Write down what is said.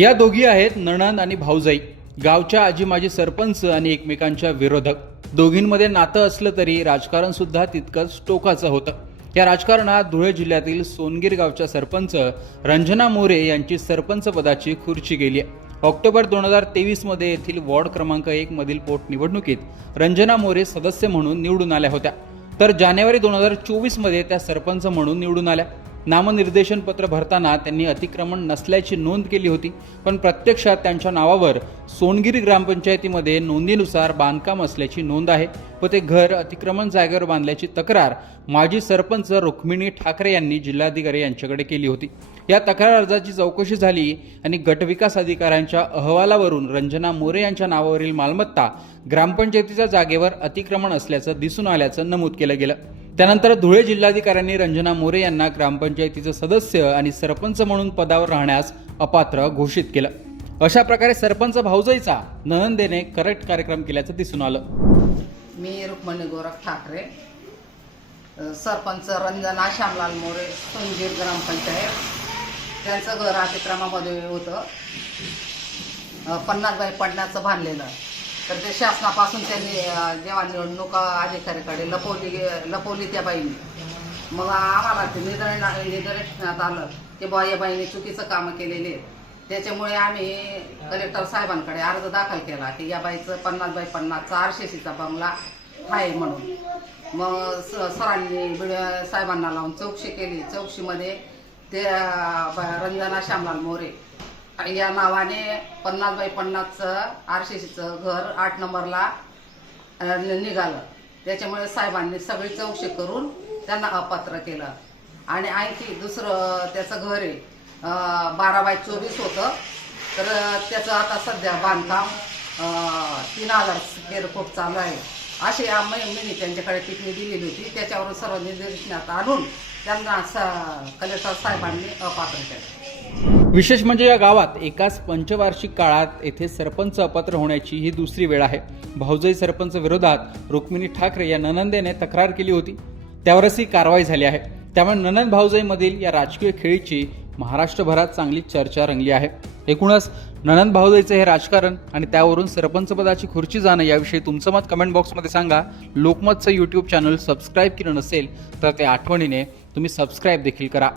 या दोघी आहेत नणंद आणि भाऊजाई, गावच्या आजी माजी सरपंच आणि एकमेकांच्या विरोधक। दोघींमध्ये नातं असलं तरी राजकारण सुद्धा तितकंच टोकाचं होतं। या राजकारणात धुळे जिल्ह्यातील सोनगीर गावच्या सरपंच रंजना मोरे यांची सरपंच पदाची खुर्ची गेली आहे। ऑक्टोबर 2023 मध्ये येथील वॉर्ड क्रमांक 1 मधील पोटनिवडणुकीत रंजना मोरे सदस्य म्हणून निवडून आल्या होत्या, तर जानेवारी 2024 मध्ये त्या सरपंच म्हणून निवडून आल्या। नामनिर्देशन पत्र भरताना त्यांनी अतिक्रमण नसल्याची नोंद केली होती, पण प्रत्यक्षात त्यांच्या नावावर सोनगिरी ग्रामपंचायतीमध्ये नोंदीनुसार बांधकाम असल्याची नोंद आहे व ते घर अतिक्रमण जागेवर बांधल्याची तक्रार माजी सरपंच रुक्मिणी ठाकरे यांनी जिल्हाधिकारी यांच्याकडे केली होती। या तक्रार अर्जाची चौकशी झाली आणि गटविकास अधिकाऱ्यांच्या अहवालावरून रंजना मोरे यांच्या नावावरील मालमत्ता ग्रामपंचायतीच्या जागेवर अतिक्रमण असल्याचं दिसून आल्याचं नमूद केलं गेलं। त्यानंतर धुळे जिल्हाधिकाऱ्यांनी रंजना मोरे यांना ग्रामपंचायतीचे सदस्य आणि सरपंच म्हणून पदावर राहण्यास अपात्र घोषित केलं। अशा प्रकारे सरपंच भाऊजाईचा नणंदेने करेक्ट कार्यक्रम केल्याचं दिसून आलं। मी रुक्मिणी गोरख ठाकरे, सरपंच रंजना श्यामलाल मोरे, सोनगीर ग्रामपंचायत। त्यांचं घर अतिक्रमामध्ये होतं, 50 बाय 50चं बांधलेलं। तर ते शासनापासून त्यांनी जेव्हा निवडणूक अधिकाऱ्याकडे लपवली त्या बाईंनी, मग आम्हाला ते निदर्शनात आलं की बा या बाईने चुकीचं कामं केलेले। त्याच्यामुळे आम्ही कलेक्टर साहेबांकडे अर्ज दाखल केला की या बाईचं 50 बाय 50चा RCCचा बंगला आहे म्हणून। मग सरांनी साहेबांना लावून चौकशी केली। चौकशीमध्ये ते रंजना श्यामलाल मोरे या नावाने 50 बाय 50चं RCCचं घर 8 नंबरला निघालं। त्याच्यामुळे साहेबांनी सगळी चौकशी करून त्यांना अपात्र केलं। आणि आणखी दुसरं त्याचं घर आहे 12 बाय 24 होतं, तर त्याचं आता सध्या बांधकाम 3000 स्क्वेअर फूट चालू आहे। अशी मी त्यांच्याकडे टिप्पणी दिलेली होती, त्याच्यावरून सर्व निदर्शनात आणून त्यांना कलेक्टर साहेबांनी अपात्र केलं। विशेष म्हणजे या गावात एकाच पंचवार्षिक काळात येथे सरपंच अपात्र होण्याची ही दुसरी वेळ आहे। भाऊजाई सरपंच विरोधात रुक्मिणी ठाकरे या नणंदेने तक्रार केली होती, त्यावरच ही कारवाई झाली आहे। त्यामुळे नणंद भाऊजाईमधील या राजकीय खेळीची महाराष्ट्रभरात चांगली चर्चा रंगली आहे। एकूणच नणंद भाऊजाईचे हे राजकारण आणि त्यावरून सरपंच पदाची खुर्ची जाणं याविषयी तुमचं मत कमेंट बॉक्समध्ये सांगा। लोकमतचं YouTube चॅनल सबस्क्राईब केलं नसेल तर ते आठवणीने तुम्ही सबस्क्राईब देखील करा।